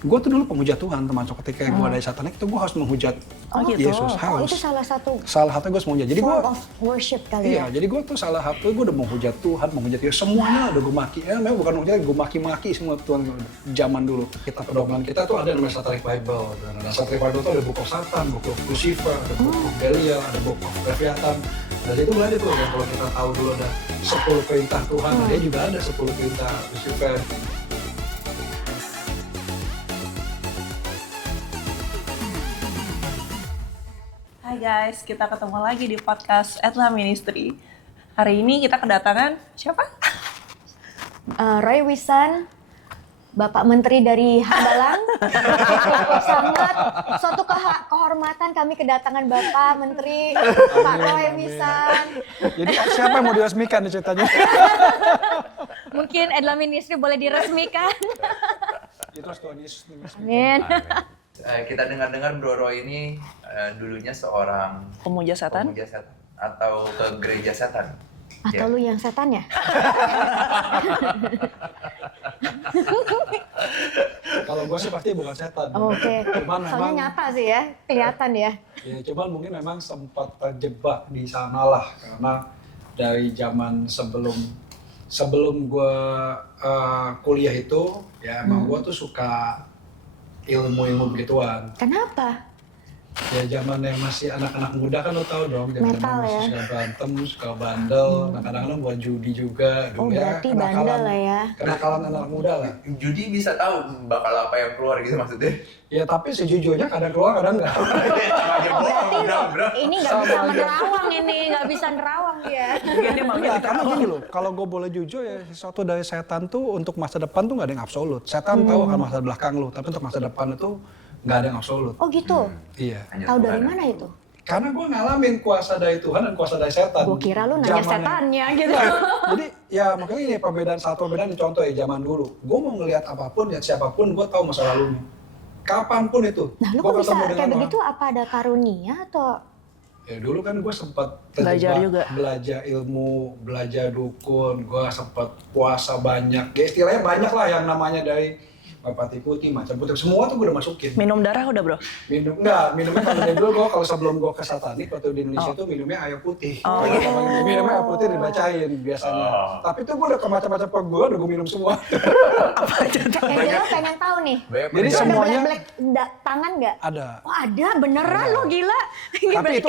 gue tuh dulu penghujat Tuhan, termasuk ketika gue ada satanik itu gue harus menghujat Yesus, harus. Itu salah satu Gue harus menghujat. Jadi form of worship kali ya. Jadi gue tuh salah satu, gue udah menghujat Tuhan, menghujat Yesus, semuanya udah gue maki. Memang bukan menghujat, gue maki-maki semua Tuhan zaman dulu. Kita pedoman kita tuh ada namanya Satanic Bible. Dan Satanic Bible tuh ada Book of Satan, Book of Lucifer, ada Book of Belial, ada Book of Leviathan. Dari itu belajar tuh, dan kalau kita tahu dulu ada 10 perintah Tuhan, dia juga ada 10 perintah Lucifer. Hai guys, kita ketemu lagi di podcast Etla Ministry. Hari ini kita kedatangan siapa? Roy Wisan, Bapak Menteri dari Hambalang. Sangat suatu kehormatan kami kedatangan Bapak Menteri Pak Roy Wisan. Jadi siapa yang mau diresmikan nih ceritanya? Mungkin Etla Ministry boleh diresmikan. Itu Tuhan Yesus. Amin. Kita dengar-dengar Bro Roy ini dulunya seorang Pemuja setan atau ke gereja setan. Atau lu yang setan ya? Kalau gue sih pasti bukan setan. Oke. Cuman Soalnya memang nyata sih ya, kelihatan ya. ya cuman mungkin memang sempat terjebak di sana lah, karena dari zaman sebelum gue kuliah itu ya emang gue tuh suka ilmu begituan. Kenapa? Ya zamannya masih anak-anak muda kan lo tau dong, zaman Metal masih ya. suka berantem, suka bandel, kadang-kadang buat judi juga. Oh, Dulu berarti bandel lah ya. Kenakalan anak muda lah. Judi bisa tahu bakal apa yang keluar gitu maksudnya. Ya tapi sejujurnya kadang keluar kadang enggak. Ini nggak bisa nerawang ini, nggak bisa nerawang dia. Enggak, karena gini loh, kalau gue boleh jujur ya, sesuatu dari setan tuh untuk masa depan tuh nggak ada yang absolut. Setan tahu akan masa belakang lu, tapi untuk masa depan itu nggak ada yang absolut. Oh gitu? Iya. Tahu dari mana itu? Karena gue ngalamin kuasa dari Tuhan dan kuasa dari setan. Gue kira lu nanya setannya gitu. Jadi ya makanya ini perbedaan contoh ya zaman dulu. Gue mau ngelihat apapun, lihat siapapun, gue tahu masa lalunya. Kapanpun itu. Nah lu gua kok bisa ketemu dengan kayak orang. begitu, apa ada karunia atau? Ya dulu kan gue sempat Belajar juga. belajar ilmu, belajar dukun, gue sempat puasa banyak. Ya istilahnya banyak lah yang namanya dari merpati putih, macan putih, semua tuh gue udah masukin. Minum darah udah bro? Minumnya kalau dari dulu kalau sebelum gue ke satanik waktu di Indonesia tuh minumnya air putih. Minumnya air putih dibacain biasanya. Tapi tuh gue udah ke macam-macam gue udah minum semua. Kayaknya lo pengen tahu nih. Jadi Itu semuanya ada black tangan nggak? ada. Oh ada, beneran lo gila. Tapi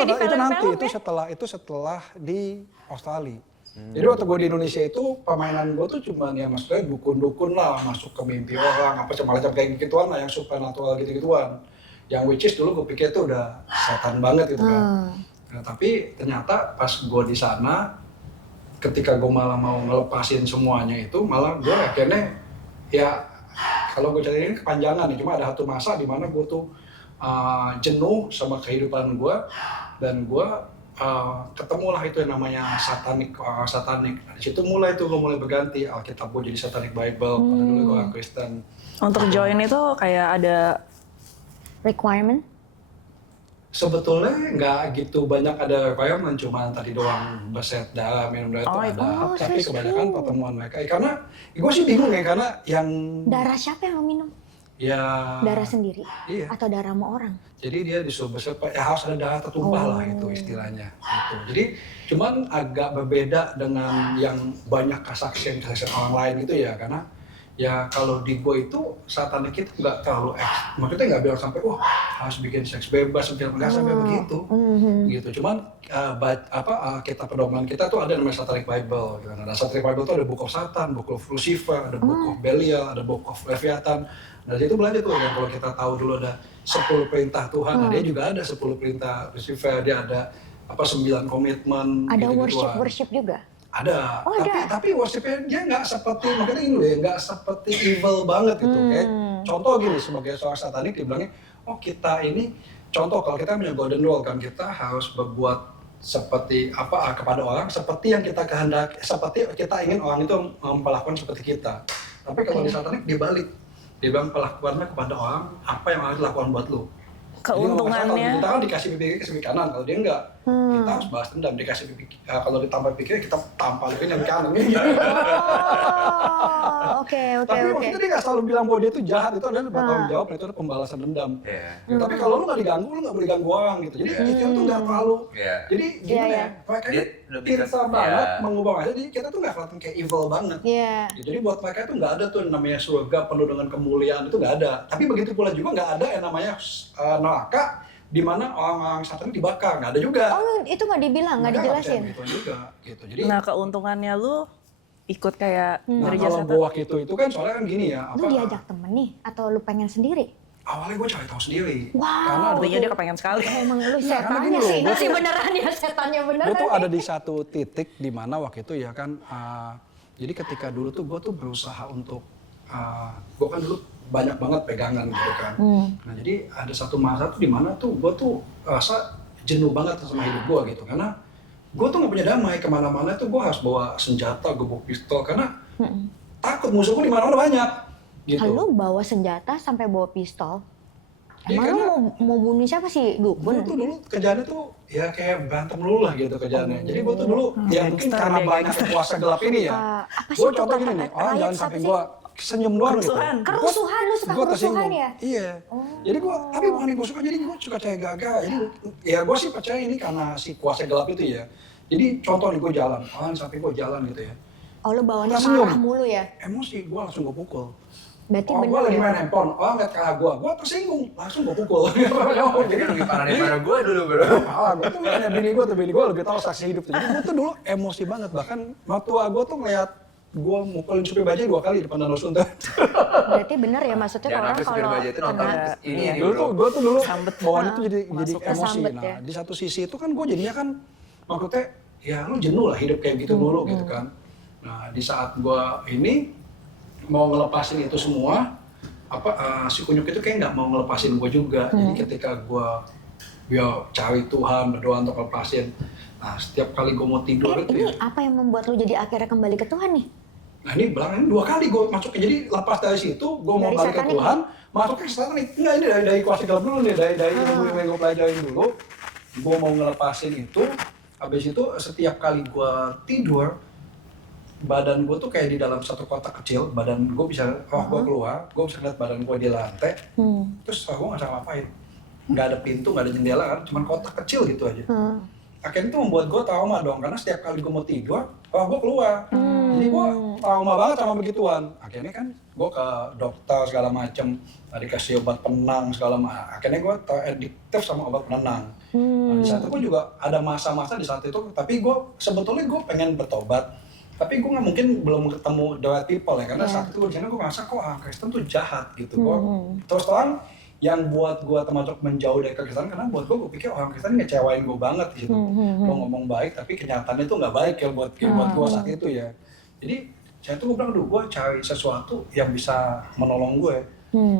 itu setelah di Australia. Jadi waktu gue di Indonesia itu permainan gue tuh cuma ya maksudnya dukun-dukun lah, masuk ke mimpi orang, apa macam kayak gituan lah, yang supernatural gitu-gituan. Yang which is dulu gue pikir itu udah setan banget gitu kan. Nah, tapi ternyata pas gue di sana, ketika gue malah mau ngelepasin semuanya itu, malah gue akhirnya ya kalau gue cari ini kepanjangan nih, cuma ada satu masa di mana gue tuh jenuh sama kehidupan gue dan gue ketemulah itu yang namanya satanik. Di situ mulai tuh gue mulai berganti Alkitab gue jadi Satanic Bible. Pada dulu gue orang Kristen. Untuk join itu kayak ada Requirement? Sebetulnya nggak gitu banyak ada requirement, cuma tadi doang beset darah, minum darah itu ada. Tapi kebanyakan pertemuan mereka, karena gue sih bingung ya, karena yang Darah siapa yang lo minum? ya Darah sendiri? iya. Atau darah sama orang? Jadi dia disuruh beset, ya harus ada darah tertumpah lah itu istilahnya. Gitu. Jadi cuman agak berbeda dengan yang banyak kesaksian orang lain gitu ya, karena ya kalau di gue itu satanik itu nggak terlalu maksudnya nggak bilang sampai wah harus bikin seks bebas, nggak sampai begitu. Gitu. Cuman kita pedoman kita tuh ada namanya Satanic Bible. Gitu. Nah, Satanic Bible tuh ada Book of Satan, Book of Lucifer, ada Book of Belial, ada Book of Leviathan. Nah, dari itu belajar tuh, dan kalau kita tahu dulu ada 10 perintah Tuhan, nah dia juga ada 10 perintah Lucifer, dia ada 9 komitmen. Ada gitu-gituan. worship juga? Ada, Oh, tapi worshipnya dia nggak seperti, makanya ini loh ya, nggak seperti evil banget gitu. Kayak contoh gini, sebagai seorang satanik dibilangnya, oh kita ini, contoh kalau kita punya golden rule kan, kita harus berbuat seperti apa kepada orang, seperti yang kita kehendaki, seperti kita ingin orang itu memperlakukan seperti kita. Tapi kalau di satanik dibalik, dia bilang perlakuannya kepada orang apa yang harus dilakukan buat lo. keuntungannya. Jadi kita kan dikasih pipi kanan, kalau dia enggak. kita harus balas dendam. Dikasih kalau ditambah pikir kita tampalin yang kanan. Oh, oke. Tapi maksudnya dia nggak selalu bilang bahwa dia itu jahat, itu adalah bertanggung jawab, itu adalah pembalasan dendam. Iya. Ya, tapi kalau lu nggak diganggu, lu nggak boleh ganggu orang gitu. Jadi kita tuh nggak terlalu. Iya. Jadi gimana Iya, ya? Mereka Dia itu lebih pintar ke- banget iya. mengubah aja. Jadi kita tuh nggak kelihatan kayak evil banget. Iya. Ya, jadi buat mereka itu nggak ada tuh yang namanya surga penuh dengan kemuliaan, itu nggak ada. Tapi begitu pula juga nggak ada yang namanya neraka di mana orang-orang satan dibakar, nggak ada juga. Oh, itu nggak dibilang, nggak Mereka dijelasin. percaya gitu juga, gitu. Jadi, Nah, keuntungannya lu ikut kayak nah gereja kalau setan. gua waktu itu kan soalnya kan gini ya, Lu diajak temen nih, atau lu pengen sendiri? awalnya gua cari tahu sendiri. Wow. Karena gua Artinya tuh, dia kepengen sekali. Emang lu karena setannya gini loh, sih, gua masih tuh- beneran ya setannya beneran. gue tuh ada di satu titik di mana waktu itu ya kan, jadi ketika dulu tuh gue tuh berusaha untuk, gue kan dulu banyak banget pegangan gitu kan. Nah jadi ada satu masa tuh di mana tuh gue tuh rasa jenuh banget sama hidup gue gitu, karena gue tuh nggak punya damai, kemana-mana tuh gue harus bawa senjata, gue bawa pistol karena takut musuh gue di mana-mana banyak gitu. Lu bawa senjata sampai bawa pistol. Iya, Emang karena- lu mau bunuh siapa sih? Gue Dukun? tuh dulu kerjaannya tuh ya kayak berantem dulu lah gitu kerjaannya. Jadi gue tuh dulu ya mungkin Gangster karena ya, banyak kuasa gelap ini ya. Apa sih Gue itu contoh kata- gini nih, orang riot jangan apa samping sih? gue senyum doang gitu. Kerusuhan. Kerusuhan, lu suka Gua kerusuhan tersinggung. ya? Iya. Jadi gue, tapi bukan yang gue suka, jadi gue suka cari gagal. Jadi ya gue sih percaya ini karena si kuasa gelap itu ya. Jadi contoh nih gue jalan, orang samping gue jalan gitu ya. Oh, lu bawanya Tersenyum. marah mulu ya? Emosi, gue langsung gue pukul. Berarti Oh, gue bener lagi ya? main handphone, orang liat kakak gue tersinggung, langsung gue pukul. Jadi lebih parah daripada gue dulu bro. Parah, gue tuh makanya bini gue lebih tahu saksi hidup tuh. Jadi gue tuh dulu emosi banget, bahkan mertua gue tuh ngeliat gue mukulin supir bajai 2 kali di depan Danau Sunter. Berarti bener ya, maksudnya Jangan orang sampai supir kalau baja itu nonton kena ini Iya. nih Dulu bro. tuh gue tuh dulu Sambet. bawaan itu jadi Masuk ke emosi. sambet Nah, ya. di satu sisi itu kan gue jadinya kan maksudnya ya lu jenuh lah hidup kayak gitu dulu gitu kan. Nah, di saat gue ini mau ngelepasin itu semua, si kunyuk itu kayak nggak mau ngelepasin gue juga. Jadi ketika gue ya cari Tuhan, berdoa untuk lepasin. Nah, setiap kali gue mau tidur itu ini ya. apa yang membuat lu jadi akhirnya kembali ke Tuhan nih? Nah ini belakangan 2 kali gue masuknya, jadi lepas dari situ gue mau Dari balik ke satanik Tuhan, masuk ke satanik. Enggak, ini dari kuasa gelap dulu nih, dari ilmu yang gue pelajarin dulu. Gue mau ngelepasin itu, habis itu setiap kali gue tidur, badan gue tuh kayak di dalam satu kotak kecil, badan gue bisa, gue keluar, gue bisa lihat badan gue di lantai, terus gue nggak bisa ngapain. Nggak ada pintu, nggak ada jendela kan, cuma kotak kecil gitu aja. Akhirnya itu membuat gue trauma dong, karena setiap kali gue mau tidur, gue keluar. Jadi gue trauma banget sama begituan. Akhirnya kan gue ke dokter segala macem, dikasih obat penenang segala macam. Akhirnya gue teradiktif sama obat penenang. Nah, di saat itu gue juga ada masa-masa di saat itu, tapi gue sebetulnya gue pengen bertobat. Tapi gue nggak mungkin belum ketemu the right people ya, karena saat itu di sana gue merasa kok Kristen tuh jahat gitu. Gue terus terang yang buat gue termasuk menjauh dari kekristenan, karena buat gue pikir orang Kristen ngecewain gue banget gitu. Gue ngomong baik tapi kenyataannya itu nggak baik ya buat gue saat itu ya. Jadi saya tuh bilang, aduh gue cari sesuatu yang bisa menolong gue.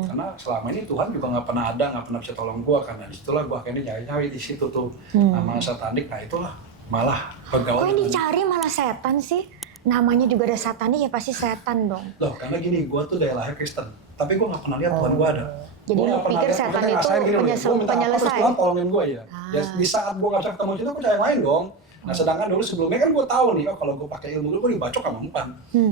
Karena selama ini Tuhan juga nggak pernah ada, nggak pernah bisa tolong gue. Karena disitulah gue akhirnya nyari-nyari di situ tuh nama satanik. Nah itulah malah Kok bergaul. yang dicari malah setan sih? Namanya juga ada satanik ya pasti setan dong. Loh karena gini, gue tuh dari lahir Kristen. Tapi gue nggak pernah lihat Tuhan gue ada. Jadi Gua lu nggak pernah pikir lihat, setan makanya itu ngerasain gini loh, penyelesai- gua minta apa, terus penyelesai? Tuhan tolongin gue ya. Ya di saat gue nggak bisa ketemu itu, gue cari yang lain dong. Nah sedangkan dulu sebelumnya kan gue tahu nih, kalau gue pakai ilmu dulu gue dibacok sama empan.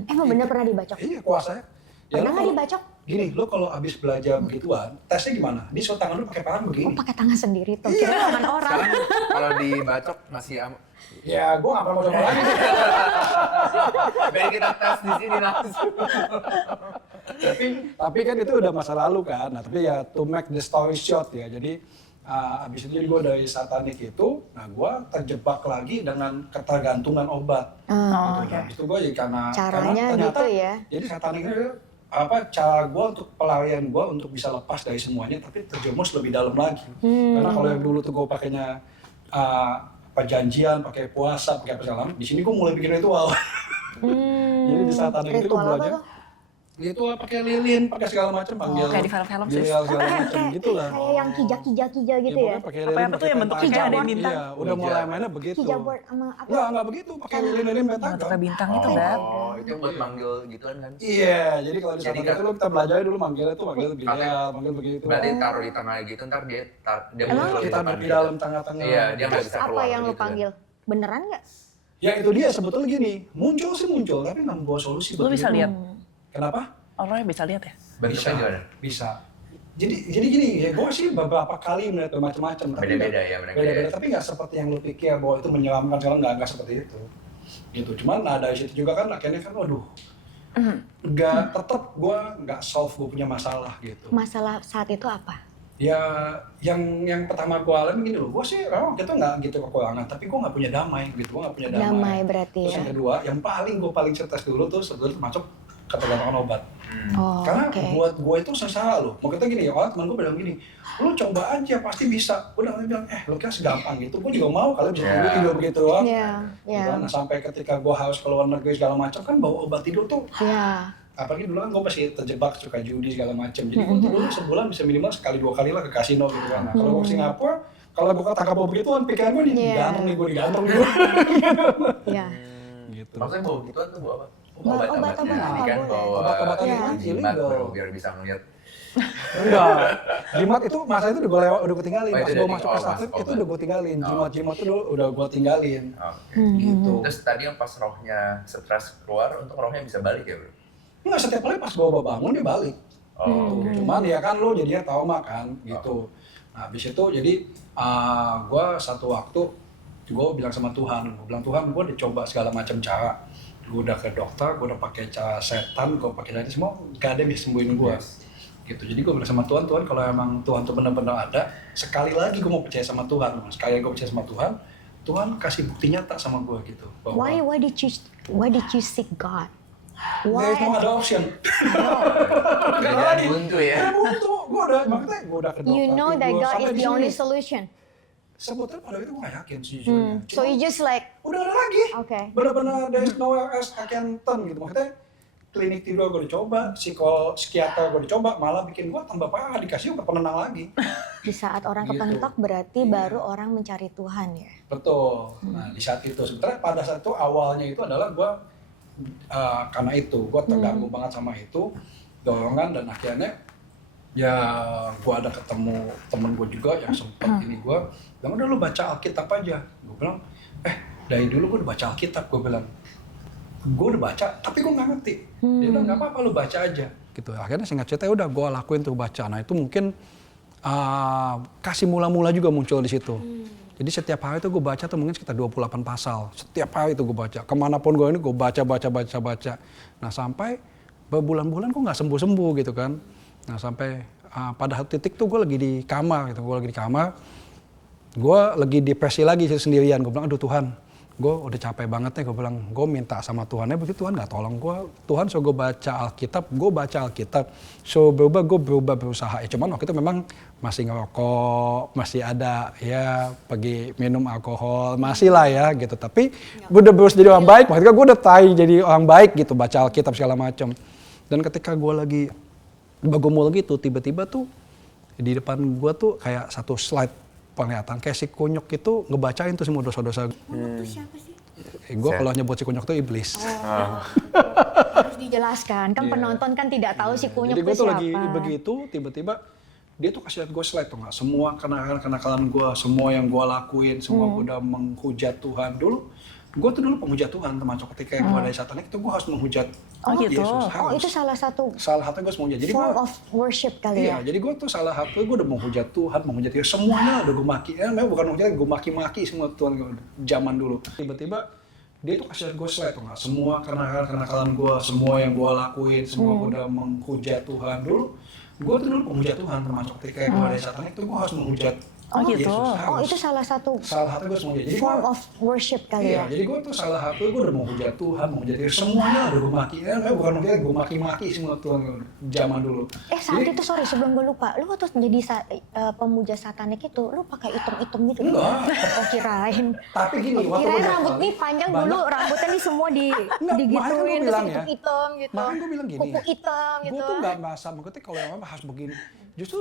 Emang bener pernah dibacok? Iya kuasanya. Pernah lu nggak kalau- dibacok? Gini, lo kalau abis belajar begituan, tesnya gimana? Di surat tangan lu pakai tangan Oh begini. pakai tangan sendiri tuh, Iya. kira tangan orang. Sekarang kalau dibacok masih Ya gue nggak pernah mau coba lagi. biar kita tes di sini langsung. tapi kan itu udah masa lalu kan. Nah tapi ya to make the story short ya. Jadi abis itu gue dari satanik itu, nah gue terjebak lagi dengan ketergantungan obat. Gitu. Nah, habis itu gue jadi karena Caranya ternyata, gitu ya. Jadi satanik itu cara gue untuk pelarian gue untuk bisa lepas dari semuanya, tapi terjerumus lebih dalam lagi. Karena kalau yang dulu tuh gue pakainya perjanjian, pakai puasa, pakai apa segala macam, di sini gue mulai bikin ritual. Jadi di satanik itu gue Ritual apa belajar. tuh? Gitu lah, pakai lilin, pakai segala macam, panggil. kayak di film-film sih. Gilial segala macam gitu lah. Kayak yang kijak-kijak gitu ya. Pokoknya pakai Apa lilin, tuh pakai yang bentuknya pentagram. kayak ada bintang? Iya, udah mulai mainnya begitu. Kijabord sama apa? Enggak begitu, pakai lilin pentagram. Bentuknya bintang itu, Beb. Oh, itu buat manggil gituan kan? Iya, jadi kalau di Jadi sana kan- itu kita belajar dulu manggilnya tuh manggil gilial, manggil begitu. Berarti taruh di tengah gitu, ntar dia Emang muncul Kita depan di gitu. dalam tengah-tengah. Iya, dia nggak Terus bisa apa keluar yang lu gitu kan. panggil? Beneran nggak? Ya itu dia sebetulnya gini, muncul, tapi nggak membawa solusi. Lu buat bisa hidup. lihat? Kenapa? Orangnya bisa lihat ya? Bentuknya gimana? Bisa. Jadi gini, ya gue sih beberapa kali melihat macam-macam. tapi Beda-beda nggak- ya, mereka Beda-beda, ya. tapi nggak seperti yang lu pikir bahwa itu menyeramkan. Sekarang nggak seperti itu. Gitu. Cuman nah, dari situ juga kan akhirnya kan, waduh, tetap gue nggak solve gue punya masalah gitu. Masalah saat itu apa? Ya yang pertama gue alami gini loh, gue sih kita nggak gitu kekurangan, tapi gue nggak punya damai gitu, gue nggak punya damai. Damai berarti Terus ya. yang kedua, yang paling stres dulu tuh sebetulnya termasuk ketergantungan obat. Oh, Karena oke. buat gue itu sengsara loh. Maksudnya gini, orang teman gue bilang gini, lu coba aja pasti bisa. Udah dia bilang, lu kira segampang gitu. Gue juga mau kalian bisa Ya. tidur begitu doang. Iya, Gitu iya. kan. Nah, sampai ketika gue harus keluar negeri segala macam kan bawa obat tidur tuh. Iya. Apalagi dulu kan gue masih terjebak suka judi segala macam. Jadi gue tuh dulu sebulan bisa minimal sekali 2 kali lah ke kasino gitu kan. Nah, kalau gue ke Singapura, kalau gue ketangkap bawa begituan, pikiran gue digantung nih, gue digantung nih. Iya. Gitu. Maksudnya bawa gituan tuh bawa apa? Obat-obatan Ini nggak kan boleh. bawa Obat-obatan itu kan jimat illegal. bro, biar bisa ngeliat. Enggak. Jimat itu masa itu udah gue lewat, udah gue tinggalin. Oh, Pas itu gue udah masuk ke di- Startup oh, itu udah gue tinggalin. Oh. Jimat itu dulu udah gue tinggalin. Oke. Gitu. Terus tadi yang pas rohnya stres keluar, untuk rohnya bisa balik ya bro? Enggak, setiap kali pas gue bangun dia balik. Oh, Gitu. Cuman ya kan lo jadinya trauma kan gitu. Nah habis itu jadi gue satu waktu gue bilang sama Tuhan, gue bilang Tuhan gue udah coba segala macam cara. Gue udah ke dokter, gue udah pakai cara setan, gue pakai dari semua, gak ada yang bisa sembuhin gue. Yes. Gitu. Jadi gue bilang sama Tuhan, Tuhan kalau emang Tuhan tuh benar-benar ada, sekali lagi gue mau percaya sama Tuhan. Sekali lagi gue percaya sama Tuhan, Tuhan kasih bukti nyata sama gue gitu. Bahwa Why did you seek God? there is no Why? other option. Gak jadi buntu ya? Buntu, gue udah, makanya gue udah ke dokter. You know that gua God sampai is di the only sini. solution. Sebetulnya pada itu gue gak yakin sejujurnya. So you just like, Udah ada lagi. okay. Benar-benar there is nowhere else I can turn gitu. Maksudnya klinik tidur gue dicoba, psikiater gue dicoba, malah bikin gue tambah parah, dikasih obat penenang lagi. Di saat orang Gitu. kepentok berarti Iya. baru orang mencari Tuhan ya. Betul. Nah di saat itu sebenarnya pada saat itu awalnya itu adalah gue karena itu gue terganggu banget sama itu dorongan dan akhirnya ya gue ada ketemu temen gue juga yang sempet ini gue bilang udah lu baca Alkitab aja. Gue bilang dari dulu gue udah baca Alkitab, gue bilang gue udah baca tapi gue nggak ngerti. Dia bilang nggak apa-apa lu baca aja. Gitu. Akhirnya singkat cerita udah gue lakuin tuh baca. Nah itu mungkin kasih mula-mula juga muncul di situ. Jadi setiap hari itu gue baca tuh mungkin sekitar 28 pasal. Setiap hari itu gue baca. Kemanapun gue ini gue baca. Nah sampai berbulan-bulan gue nggak sembuh-sembuh gitu kan. Nah sampai pada titik tuh gue lagi di kamar gitu. Gue lagi depresi lagi sendirian. Gue bilang aduh Tuhan, gue udah capek banget nih. Gue bilang gue minta sama Tuhannya begitu Tuhan nggak tolong gue. Tuhan so gue baca Alkitab. So berubah gue berusaha. Cuman waktu itu memang masih ngerokok, masih ada ya pergi minum alkohol, masih lah ya gitu. Tapi gue udah berusaha jadi orang baik. Maksudnya gue udah try jadi orang baik gitu, baca Alkitab segala macam. Dan ketika gue lagi bergumul gitu, tiba-tiba tuh di depan gue tuh kayak satu slide penglihatan kayak si kunyuk itu ngebacain tuh semua dosa-dosa. Kunyuk itu siapa sih? Gue kalau nyebut si kunyuk tuh iblis. Harus dijelaskan, kan Iya. penonton kan tidak tahu si kunyuk Jadi gue itu tuh siapa. lagi begitu, tiba-tiba dia tuh kasih liat gue slide tuh nggak, semua kenakalan gue, semua yang gue lakuin, semua gue udah menghujat Tuhan. Gue tuh dulu penghujat Tuhan, termasuk ketika gue dari satanik itu gue harus menghujat Oh, gitu. Yesus. Oh Harus. itu salah satu Salah satu gue harus menghujat. Jadi form gue, of worship kali iya, ya. jadi gue tuh salah satu gue udah menghujat Tuhan, menghujat Yesus, semuanya udah gue maki. Memang bukan menghujat, gue maki-maki semua Tuhan zaman dulu. Tiba-tiba dia tuh kasih liat gue slide tuh nggak, semua kenakalan gue, semua yang gue lakuin, semua gue udah menghujat Tuhan. Gue tuh dulu penghujat Tuhan, termasuk ketika gue dari satanik itu gue harus menghujat Oh gitu. Yesus Oh harus. itu salah satu Salah satu gue semuanya. Jadi form gua- of worship kali Iya, ya. jadi gue tuh salah satu, gue udah mau hujat Tuhan, mau hujat diri, semuanya udah gue maki. Bukan mungkin gue maki-maki semua Tuhan zaman dulu. Saat Jadi, itu sorry sebelum gue lupa, lu waktu jadi pemuja satanik itu, lu pakai item-item gitu? Enggak. Oh kirain. tapi gini, waktu Kirain gua rambut daftar, nih panjang banyak- dulu, rambutnya nih semua makanya gua digituin, bilang terus ya. hitam gitu. Makanya gue bilang gini, Kuku hitam gitu. gue tuh nggak merasa, maksudnya kalau yang harus begini. Justru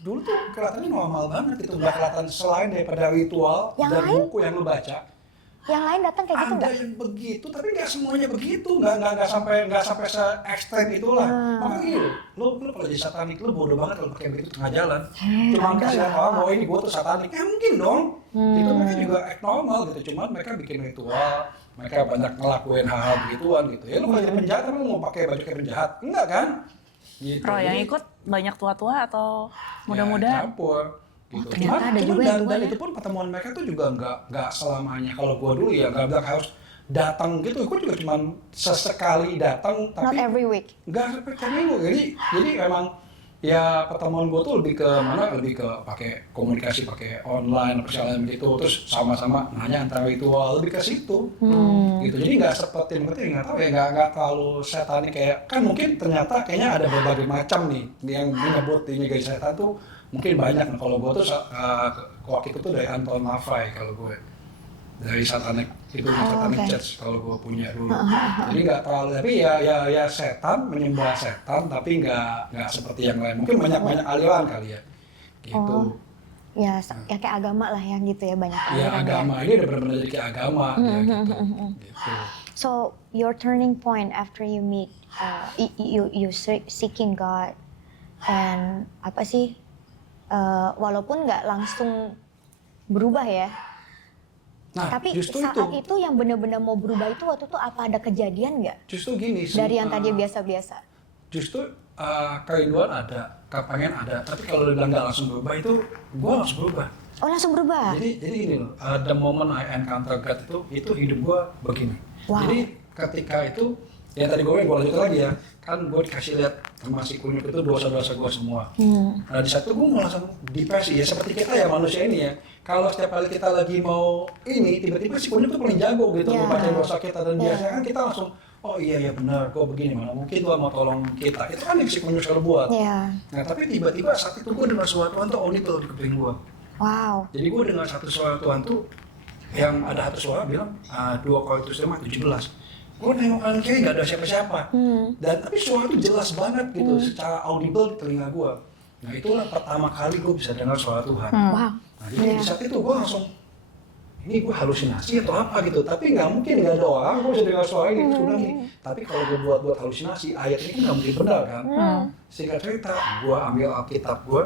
dulu tuh kelihatannya normal banget gitu, nggak kelihatan selain daripada ritual Yang dan lain? buku yang lu baca. Yang lain datang kayak gitu Ada nggak? yang begitu, tapi nggak semuanya begitu, nggak sampai se ekstrem itulah. Makanya gini, lu kalau jadi satanik lu bodoh banget kalau pakai begitu tengah jalan. Cuma kasih lihat orang bahwa ini gua tuh satanik, mungkin dong. Itu mereka juga act normal gitu, cuman mereka bikin ritual, mereka banyak ngelakuin hal-hal begituan gitu. Ya lu kalau jadi penjahat, lu mau pakai baju kayak penjahat, enggak kan? Gitu. Roh yang Jadi, ikut banyak tua-tua atau muda-muda? Ya, campur. Gitu. ternyata ada juga yang tua dan ya. itu pun pertemuan mereka tuh juga nggak selamanya. Kalau gua dulu ya nggak bilang harus datang gitu. Gua juga cuma sesekali datang, Not tapi every week. nggak sampai tiap minggu. Jadi emang ya pertemuan gua tuh lebih ke mana? Lebih ke pakai komunikasi, pakai online, perjalanan gitu. Terus sama-sama nanya antara ritual, lebih ke situ. Gitu. Jadi nggak seperti nggak tahu ya, nggak terlalu setanik kayak kan mungkin ternyata kayaknya ada berbagai macam nih yang menyebut ini guys setan tuh. Mungkin banyak. Nah, kalau gue tuh waktu itu tuh dari Anton LaVey kalau gue dari Satanic itu Satanic oke. Church kalau gue punya dulu. Jadi nggak terlalu, tapi ya setan, menyembah setan, tapi nggak seperti yang lain. Mungkin banyak aliran kali ya, gitu. Oh. Ya kayak agama lah ya gitu ya, banyak Ya aliran agama ini udah benar-benar jadi kayak agama ya gitu. Gitu. So your turning point after you meet, you seeking God, and apa sih? Walaupun nggak langsung berubah ya, Nah, tapi justru saat itu yang benar-benar mau berubah itu waktu itu apa ada kejadian nggak? Justru gini. Dari yang tadi biasa-biasa. Justru kerinduan ada, kepengen ada, tapi kalau dibilang nggak langsung berubah itu, gue langsung berubah. Oh langsung berubah? Jadi gini loh, the moment I encounter God itu hidup gue begini. Wow. Jadi ketika itu, ya tadi gue lanjut lagi ya, kan gue dikasih lihat sama si kunyuk itu dosa-dosa gue semua. Nah di saat itu gue langsung depresi ya, seperti kita ya manusia ini ya. Kalau setiap kali kita lagi mau ini, tiba-tiba si kunyuk tuh paling jago gitu, Yeah. membaca dosa kita dan biasanya kan kita langsung, oh iya benar, gue begini, mana mungkin Tuhan mau tolong kita. Itu kan yang si kunyuk selalu buat. Iya. Nah tapi tiba-tiba saat itu gue dengar suara Tuhan tuh audible di kuping gue. Wow. Jadi gue dengar satu suara Tuhan tuh yang ada satu suara bilang 2 Korintus 5:17. Gue nengok kanan kiri nggak ada siapa-siapa. Dan tapi suara itu jelas banget gitu, secara audible di telinga gue. Nah itulah pertama kali gue bisa dengar suara Tuhan. Wow. Nah jadi di saat itu gue langsung, ini gue halusinasi atau apa gitu. Tapi nggak mungkin nggak ada orang, gue bisa dengar suara ini sudah nih. Tapi kalau gue buat halusinasi, ayat ini kan nggak mungkin benar kan. Singkat cerita, gue ambil Alkitab gue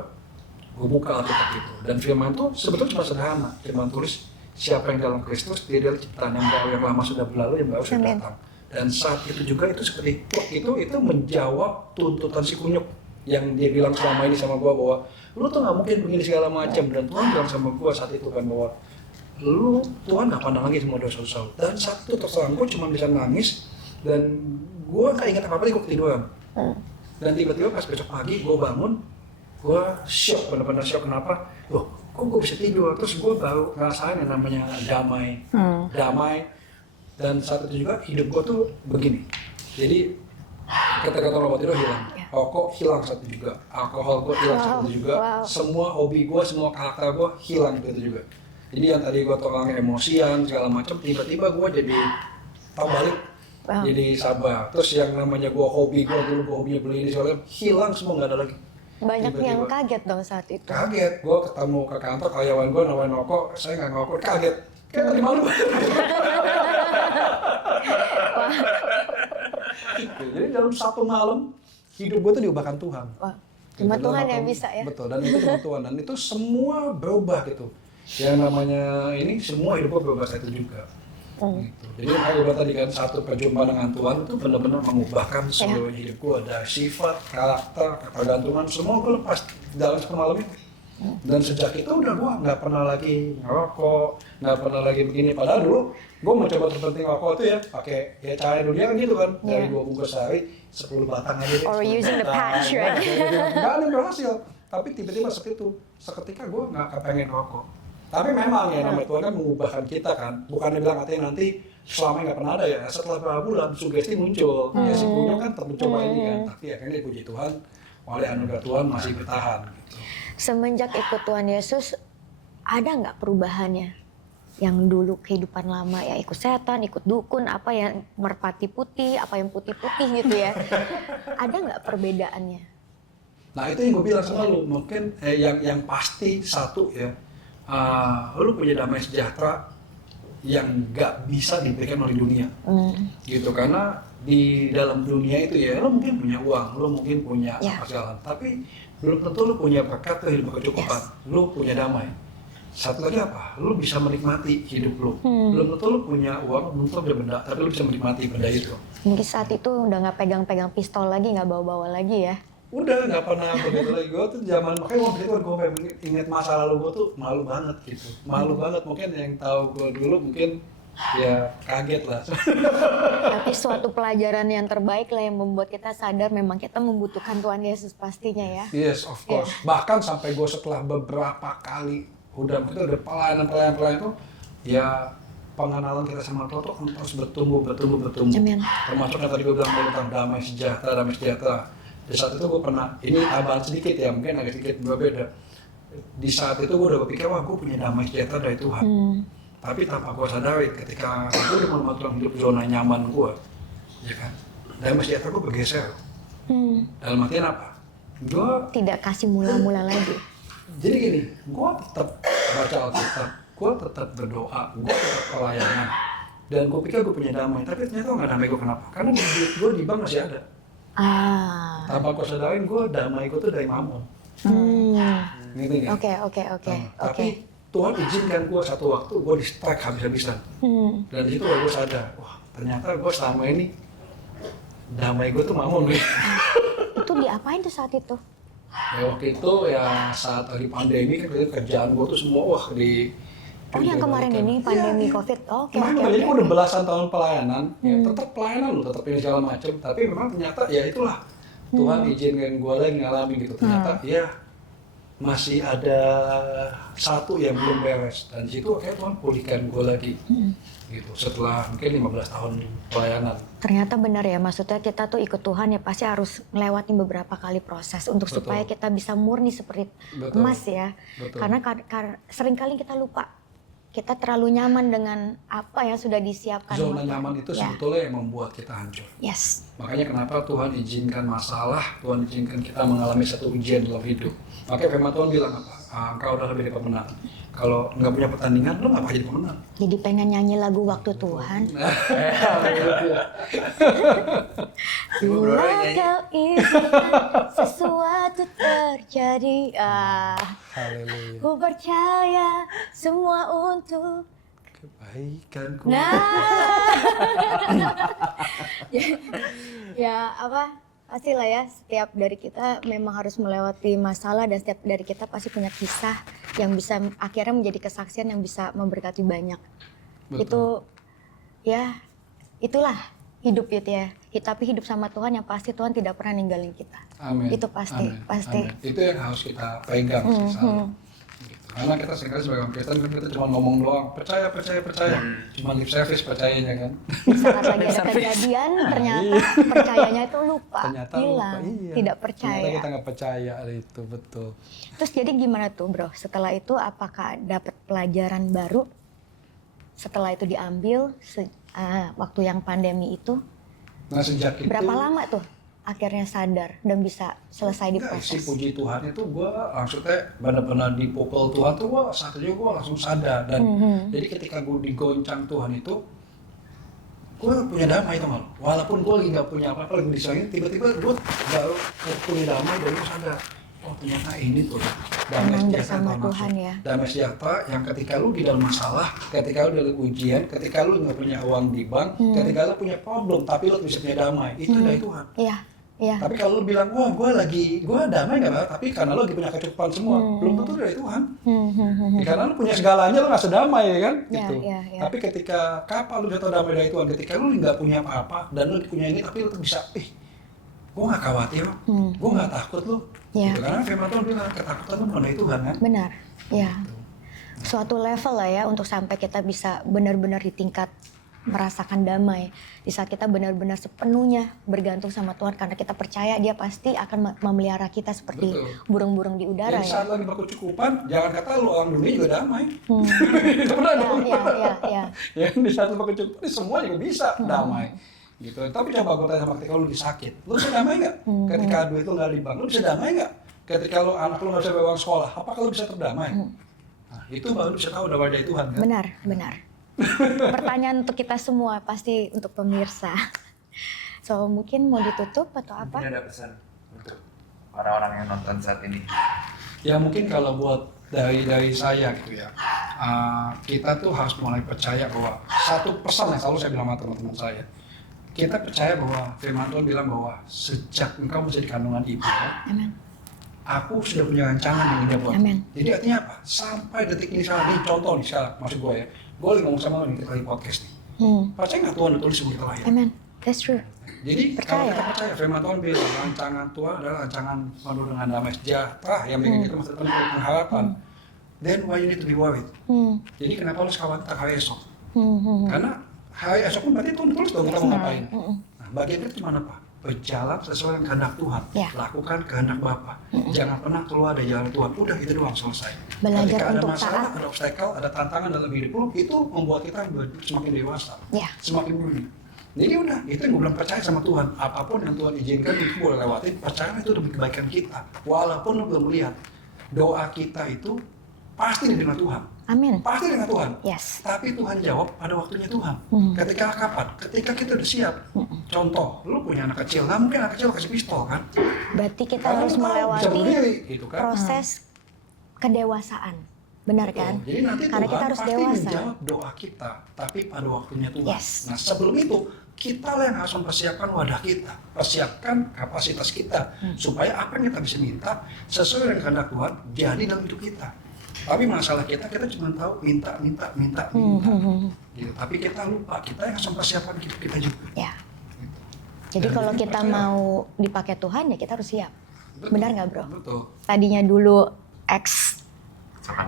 buka Alkitab itu. Dan firman itu sebetulnya cuma sederhana. Firman tulis, siapa yang dalam Kristus, dia adalah ciptaan yang baru, yang lama sudah berlalu, yang baru sudah Amin. datang. Dan saat itu juga itu seperti itu menjawab tuntutan si kunyuk yang dia bilang selama ini sama gua bahwa lu tuh nggak mungkin begini segala macam. Dan Tuhan bilang sama gua saat itu kan bahwa lu Tuhan nggak pandang lagi semua dosa-dosa lu. Dan saat itu terserang gua cuma bisa nangis dan gua nggak ingat apa-apa, gua ketiduran. Dan tiba-tiba pas besok pagi gua bangun, gua shock, benar-benar shock. Kenapa? Loh, kok gue bisa tidur? Terus gue baru ngerasain yang namanya damai. Dan saat itu juga hidup gue tuh begini. Jadi ketika rokok itu hilang, rokok hilang satu juga, alkohol gue hilang satu juga, semua hobi gue, semua karakter gue hilang itu juga. Jadi yang tadi gue orang emosian segala macam, tiba-tiba gue jadi balik. Jadi sabar. Terus yang namanya gue hobi gue dulu, gue hobinya beli ini segala macam, hilang semua, nggak ada lagi. Banyak Tiba-tiba. yang kaget dong saat itu. Kaget, gue ketemu ke kantor karyawan gue nawarin rokok, saya nggak ngerokok, kaget. Kayak tadi malu. Jadi dalam satu malam hidup gue tuh diubahkan Tuhan. Wah, cuma Gitu, Tuhan dalam yang satu- bisa ya. Betul, dan itu cuma Tuhan, dan itu semua berubah gitu. Yang namanya ini semua hidup gue berubah saat itu juga. Gitu. Jadi kayak gue tadi kan, satu perjumpaan dengan Tuhan itu benar-benar mengubahkan seluruh hidup gue. Dari sifat, karakter, ketergantungan, semua gue lepas dalam satu malam itu. Dan sejak itu udah gue nggak pernah lagi ngerokok, nggak pernah lagi begini. Padahal dulu gue mau coba terpenting rokok itu ya pakai ya cara dunia kan gitu kan, dari 2 bungkus sehari 10 batang aja deh. Or 10 using the batang. patch, right? Nggak ada yang berhasil. Tapi tiba-tiba seketika gue nggak kepengen rokok. Tapi memang ya namanya Tuhan kan mengubahkan kita kan. Bukannya bilang katanya nanti selama nggak pernah ada ya. Setelah beberapa bulan sugesti muncul. Ya si punya kan mencoba ini kan. Tapi ya akhirnya puji Tuhan oleh anugerah Tuhan masih bertahan. Gitu. Semenjak ikut Tuhan Yesus, ada nggak perubahannya? Yang dulu kehidupan lama ya ikut setan, ikut dukun, apa yang merpati putih, apa yang putih-putih gitu ya. Ada nggak perbedaannya? Nah itu yang gue bilang sama lu, mungkin yang pasti satu ya, lu punya damai sejahtera yang nggak bisa diberikan oleh dunia, gitu. Karena di dalam dunia itu ya, lu mungkin punya uang, lu mungkin punya apa segala, tapi belum tentu lu punya berkat atau hidup kecukupan, lu punya damai. Satu lagi apa? Lu bisa menikmati hidup lu. Belum tentu lu punya uang, belum tentu punya benda, tapi lu bisa menikmati benda itu. Mungkin saat itu udah nggak pegang-pegang pistol lagi, nggak bawa-bawa lagi ya? Udah nggak pernah begitu lagi. Gue tuh zaman, makanya waktu itu gue inget masa lalu gue tuh malu banget gitu. Malu banget, mungkin yang tahu gue dulu mungkin ya kaget lah. Tapi suatu pelajaran yang terbaik lah yang membuat kita sadar memang kita membutuhkan Tuhan Yesus pastinya ya. Yes, of course. Bahkan sampai gue setelah beberapa kali udah pelayanan itu ya pengenalan kita sama Tuhan tuh terus bertumbuh. Amin. Termasuk yang tadi gue bilang tentang damai sejahtera. Di saat itu gue pernah, ini tambahan sedikit ya, mungkin agak sedikit berbeda. Di saat itu gue udah berpikir, wah gue punya damai sejahtera dari Tuhan. Tapi tanpa gue sadari ketika gue udah mematuran hidup zona nyaman gue, ya kan, damai sejahtera gue bergeser. Dalam artian apa? Gue tidak kasih mula-mula lagi. jadi gini, gue tetap baca Alkitab, gue tetap berdoa, gue tetap pelayanan, dan gue pikir gue punya damai, tapi ternyata nggak damai gue kenapa? Karena duit gue di bank masih ada. Tanpa gue sadarin, gue damai gue tuh dari mamon. Gitu kan? Oke. Tapi Tuhan izinkan gue satu waktu gue di strike habis-habisan. Dan di situ gue sadar, wah ternyata gue selama ini damai gue tuh mamon nih. Itu diapain tuh saat itu? Ya waktu itu ya saat lagi pandemi kan kerjaan gue tuh semua wah di Oh yang kemarin ini pandemi COVID. Oke. Jadi gue udah belasan tahun pelayanan, ya tetap pelayanan loh, tetap ini segala macem. Tapi memang ternyata ya itulah Tuhan izinkan gue lagi ngalamin gitu. Ternyata ya masih ada satu yang belum beres dan di situ akhirnya Tuhan pulihkan gue lagi. Gitu setelah mungkin 15 tahun pelayanan. Ternyata benar ya, maksudnya kita tuh ikut Tuhan ya pasti harus melewati beberapa kali proses untuk supaya kita bisa murni seperti emas ya. Karena seringkali kita lupa. Kita terlalu nyaman dengan apa yang sudah disiapkan. Zona nyaman itu sebetulnya yang membuat kita hancur. Yes. Makanya kenapa Tuhan izinkan masalah, Tuhan izinkan kita mengalami satu ujian dalam hidup. Makanya firman Tuhan bilang apa? Engkau udah lebih dari pemenang. Kalau nggak punya pertandingan, lo nggak jadi pemenang. Jadi pengen nyanyi lagu Waktu Tuhan. Bila kau izinkan sesuatu terjadi, Haleluya. ku percaya semua untuk Kebaikanku. Ya apa? Pastilah ya, setiap dari kita memang harus melewati masalah dan setiap dari kita pasti punya kisah yang bisa akhirnya menjadi kesaksian yang bisa memberkati banyak. Betul. Itu ya itulah hidup gitu ya. Tapi hidup sama Tuhan yang pasti Tuhan tidak pernah ninggalin kita. Amin. Itu pasti. Amin. Itu yang harus kita pegang sih selalu. Gitu. Karena kita seringkali sebagai orang Kristen kan kita cuma ngomong doang, percaya. Cuma lip service percayanya kan. Saat lagi ada kejadian ternyata percayanya itu lupa. Ternyata hilang, lupa, iya. tidak percaya. Ternyata kita nggak percaya itu, betul. Terus jadi gimana tuh bro? Setelah itu apakah dapat pelajaran baru? Setelah itu diambil waktu yang pandemi itu? Nah sejak itu. Berapa lama tuh akhirnya sadar dan bisa selesai Si diproses? puji Tuhan itu gue maksudnya benar-benar dipukul Tuhan tuh gue saat itu gue langsung sadar dan jadi ketika gue digoncang Tuhan itu gue punya damai tuh malu. Walaupun gue lagi nggak punya apa-apa lagi disayangin, tiba-tiba gue baru punya damai dan gue sadar. Oh ternyata ini tuh damai Memang sejahtera bersama Tuhan Tuhan maksud. ya. Damai sejahtera yang ketika lu di dalam masalah, ketika lu dalam ujian, ketika lu nggak punya uang di bank, ketika lu punya problem tapi lu bisa punya damai, itu dari Tuhan. Iya. Tapi kalau lu bilang, wah gue damai nggak apa, tapi karena lu lagi punya kecukupan semua, belum tentu dari Tuhan. Karena lu punya segalanya, lu nggak sedamai ya kan? Gitu. Iya. Tapi ketika kapan lu jatuh damai dari Tuhan? Ketika lu nggak punya apa-apa dan lu punya ini, tapi lu tuh bisa, gue nggak khawatir, gue nggak takut loh. Iya. Gitu. Karena firman Tuhan bilang ketakutan itu bukan dari Tuhan kan. Benar, ya. Suatu level lah ya untuk sampai kita bisa benar-benar di tingkat merasakan damai. Di saat kita benar-benar sepenuhnya bergantung sama Tuhan karena kita percaya Dia pasti akan memelihara kita seperti Betul. burung-burung di udara Jadi ya. saat lagi berkecukupan, jangan kata lu orang dunia juga damai. Itu benar dong. Ya. Ya, di saat lu berkecukupan, semua juga bisa damai. Gitu. Tapi coba gue tanya sama ketika lu disakit, lu bisa damai nggak? Ketika duit lu nggak di bank, lu bisa damai nggak? Ketika lu anak lu nggak bisa bayar uang sekolah, apakah lu bisa terdamai? Nah, itu baru bisa tahu udah wajah Tuhan kan? Benar. Pertanyaan untuk kita semua, pasti untuk pemirsa. So, mungkin mau ditutup atau apa? Mungkin ada pesan untuk orang-orang yang nonton saat ini. Ya mungkin kalau buat dari saya gitu ya, kita tuh harus mulai percaya bahwa satu pesan yang selalu saya bilang sama teman-teman saya, kita percaya bahwa firman Tuhan bilang bahwa sejak engkau masih di kandungan ibu, Amin. aku sudah punya rancangan yang indah buat. Amin. Jadi artinya apa? Sampai detik ini ini contoh nih sekarang, maksud gue ya, gue lagi ngomong sama lo nih kita lagi podcast nih. Percaya nggak Tuhan udah tulis sebelum kita lahir? Amin. That's true. Jadi kalau Percaya. kita percaya, firman Tuhan bilang rancangan Tuhan adalah rancangan penuh dengan damai sejahtera yang bikin kita masa depan penuh pengharapan. Then why you need to be worried? Jadi kenapa lo khawatir tentang hari esok? Karena hari esok pun berarti Tuhan tulis dong kita mau ngapain. Nah, bagian kita cuma apa? Berjalan sesuai dengan kehendak Tuhan. Ya. Lakukan kehendak Bapa. Jangan pernah keluar dari jalan Tuhan. Udah itu doang selesai. Belajar Ketika ada untuk masalah, taat. ada obstacle, ada tantangan dalam hidup lo, itu membuat kita semakin dewasa, Ya. semakin murni. Jadi udah, itu yang gue bilang percaya sama Tuhan. Apapun yang Tuhan izinkan itu boleh lewatin, percaya itu demi kebaikan kita. Walaupun lo belum lihat, doa kita itu pasti diterima Tuhan. Amin. Pasti dengan Tuhan. Yes. Tapi Tuhan jawab pada waktunya Tuhan. Ketika kapan? Ketika kita udah siap. Contoh, lu punya anak kecil, nggak mungkin anak kecil kasih pistol kan? Berarti kita Karena harus lu tahu, bisa melewati berdiri, gitu kan? proses kedewasaan. Benar Betul. kan? Jadi nanti Karena Tuhan kita harus pasti dewasa. menjawab doa kita, tapi pada waktunya Tuhan. Yes. Nah sebelum itu, kita lah yang harus mempersiapkan wadah kita, persiapkan kapasitas kita, supaya apa yang kita bisa minta sesuai dengan kehendak Tuhan jadi dalam hidup kita. Tapi masalah kita cuma tahu minta. Gitu. Tapi kita lupa, kita yang harus mempersiapkan hidup kita juga. Ya. Jadi Dan kalau kita kita percaya. mau dipakai Tuhan ya kita harus siap. Betul, Benar nggak bro? Betul. Tadinya dulu ex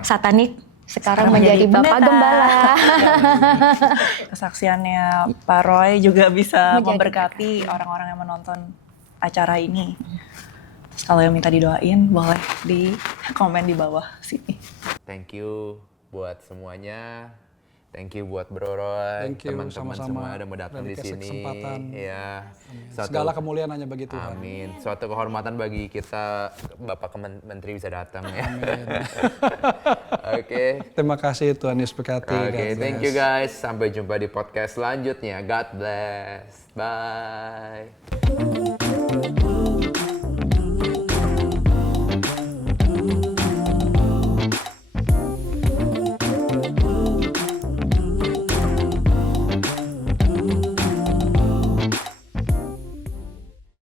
satanik, sekarang Sekarang menjadi menjadi Bapak pendeta. Gembala. Kesaksiannya Pak Roy juga bisa Menjadi memberkati orang-orang yang menonton acara ini. Terus kalau yang minta didoain, boleh di komen di bawah sini. Thank you buat semuanya. Thank you buat Bro Roy, Thank you, teman-teman sama-sama. semua udah mau datang Udah di dikasih sini. kesempatan. Ya. Segala kemuliaan hanya bagi Tuhan. Amin. Suatu kehormatan bagi kita Bapak Menteri bisa datang ya. Oke. Terima kasih Tuhan Yesus berkati. Oke, God thank bless. you guys. Sampai jumpa di podcast selanjutnya. God bless. Bye.